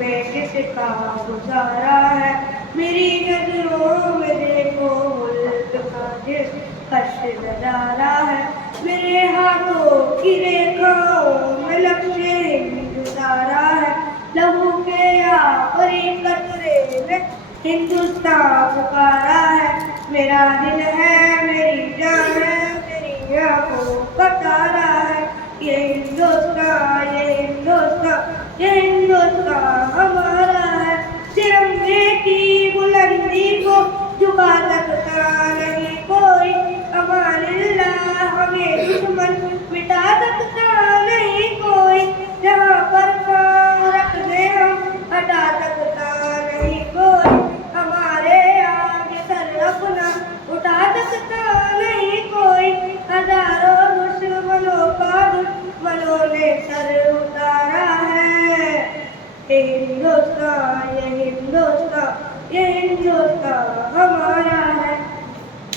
में किसका गुजारा है। मेरी नजरों में देखो मुल्क का जिस कश नजारा है। मेरे हाथों की रेखाओं में लक्ष्य गुजारा है। लहू के आखिरी कतरे में हिंदुस्तान पुकारा है। मेरा दिल है, मेरी जान है, मेरी आंखों का तारा है। ये हिंदुस्तान, ये हिंदुस्तान, ये हिंदुस्तान हमारा है। तिरंगे की बुलंदी को झुका सकता नहीं कोई। अमानिल्लाह, हमें दुश्मन मिटा सकता नहीं कोई। जहाँ पर पाँव रख दे हम हटा सकता नहीं कोई। हमारे आगे सर अपना उठा सकता नहीं कोई। हजारों दुश्मनों का दुश्मनों ने सर उतारा है। ये हिंदुस्तान, ये हिंदुस्तान, ये हिंदुस्तान हमारा है।